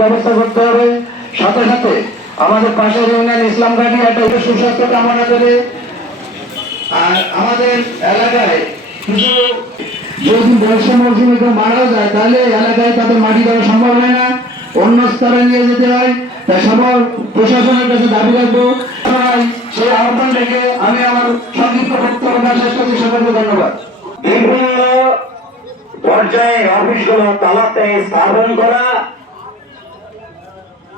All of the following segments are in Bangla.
ব্যবস্থা করতে হবে। সাথে সাথে আমাদের পাশের ইউনিয়ন ইসলাম ঘাটি একটা সুস্বাস্থ্য কামনা করে আর আমাদের এলাকায় কিছু যদি বর্ষা মৌসুমে কেউ মারাও যায়, তাহলে এলাকায় তাদের মাটি দেওয়া সম্ভব হয় না। অন্য স্তরে নিয়ে যেতে হয়। তাই সবার প্রশাসনের কাছে দাবি রাখব। সেই আহ্বান রেখে আমি আমার সংক্ষিপ্ত বক্তব্য শেষ করছি। সকলকে ধন্যবাদ। বিভিন্ন পর্যায়ে অফিসগুলো তালাতে স্থাপন করা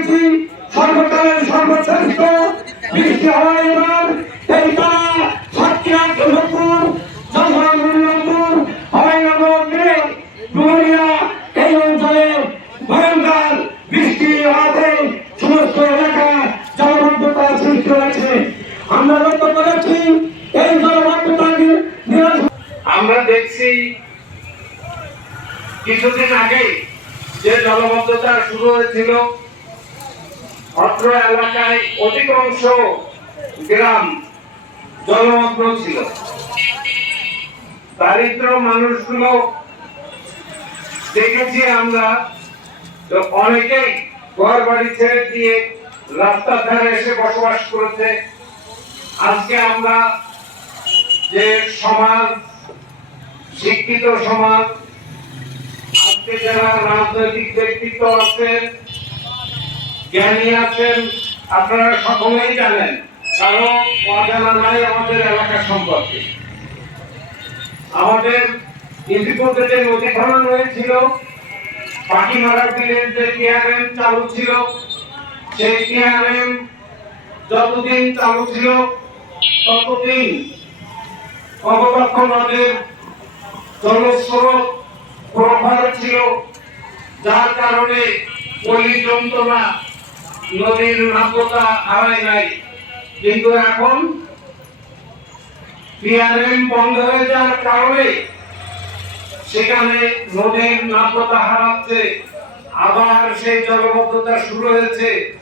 দেখেছি সর্বকালের সর্বশ্রেষ্ঠ। বৃষ্টি হওয়ার এবার এই তারা আমরা লক্ষ্য আমরা দেখছি কিছুদিন আগে যে জলবদ্ধতা শুরু হয়েছিল অত্র এলাকায় অধিকাংশ গ্রাম জলমগ্ন ছিল। দারিদ্র মানুষগুলো দেখেছি আমরা অনেকেই ঘর বাড়ি ছেড়ে দিয়ে রাস্তার ধারে এসে বসবাস করেছে। আজকে আমরা যে সমাজ, শিক্ষিত সমাজ, আজকে যারা রাজনৈতিক ব্যক্তিত্ব আছেন জ্ঞানী আছেন, আপনারা সকলেই জানেন কারও অজানা নাই আমাদের এলাকা সম্পর্কে। আমাদের ইতিমধ্যে যে হয়েছিল পাখি যে চালু ছিল, সেই যতদিন চালু ছিল, ততদিন কপোতাক্ষ নদের জলস্রোত ছিল, যার কারণে পলি যন্ত্রণা নদীর নাব্যতা হারায় নাই। কিন্তু এখন পিআরএম বন্ধ হয়ে যাওয়ার কারণে সেখানে নদীর নাব্যতা হারাচ্ছে। আবার সেই জলবদ্ধতা শুরু হয়েছে।